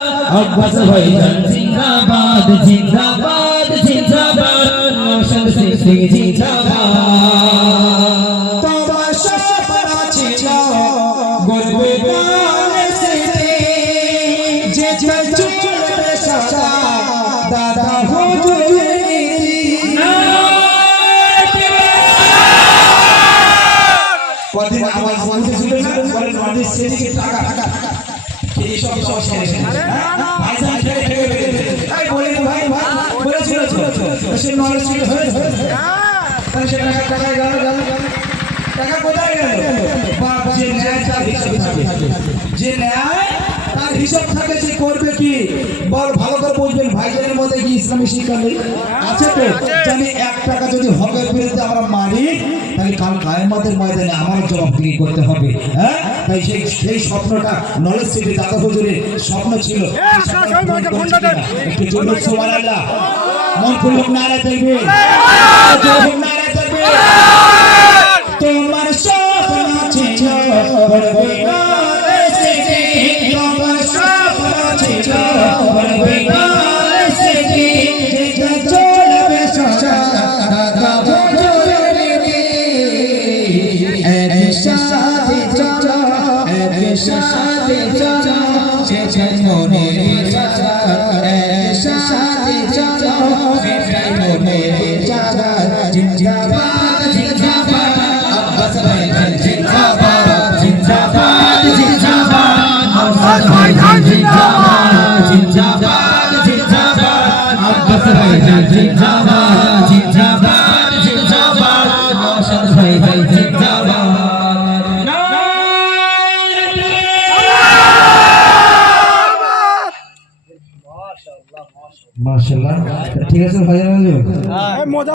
अब्बास भाईजान जिंदाबाद जिंदाबाद जिंदाबाद नौशाद सिंह जिंदाबाद তোমার সপনা ছিল গর্বে বাংলাদেশে যে চলবে সাদা দাদা হুজুরের নীতি কদিন আওয়াজ বলতে ছিল না বলেন আমাদের সেদিকে টাকা এই সব সমস্যা ভাইজান খেয়ে এই বলে ভাই ভাই বলেছিল সে নলেজ ছিল তাহলে সে টাকা গেল টাকা কোথায় গেল বাপ যে ন্যায় তার হিসাব থাকে যে ন্যায় তার হিসাব থাকে সে করবে কি বল ভালো করে বুঝবেন ভাইজানের মধ্যে কি ইসলামী শিক্ষা নেই আছে তো জানি 1 টাকা যদি হকের বিরুদ্ধে আমরা মারি তাহলে কাল কিয়ামতের ময়দানে আমার জবাবদিহি করতে হবে হ্যাঁ তাই সেই স্বপ্নটা নলেজ সিটি দাদা হুজুরের স্বপ্ন ছিল একটু জোরে সুবহানাল্লাহ মন খুলে নারা দেবে জোরে নারা দেবে তোমার স্বপ্ন ছিল বড় নলেজ সিটি তোমার স্বপ্ন ছিল বড় নলেজ সিটি যে চলবে সাদা দাদা সাথে চলো এক সাথে চলো সেটাই মনের জায়গা এক সাথে চলো সেটাই মনের জায়গা জিন্দাবাদ জিন্দাবাদ আব্বাস ভাইজান জিন্দাবাদ জিন্দাবাদ জিন্দাবাদ আব্বাস ভাইজান জিন্দাবাদ জিন্দাবাদ জিন্দাবাদ আব্বাস ভাইজান জিন্দাবাদ জিন্দাবাদ জিন্দাবাদ নওশাদ ভাইজান জিন্দাবাদ माशाल्लाह ठीक है सर भाई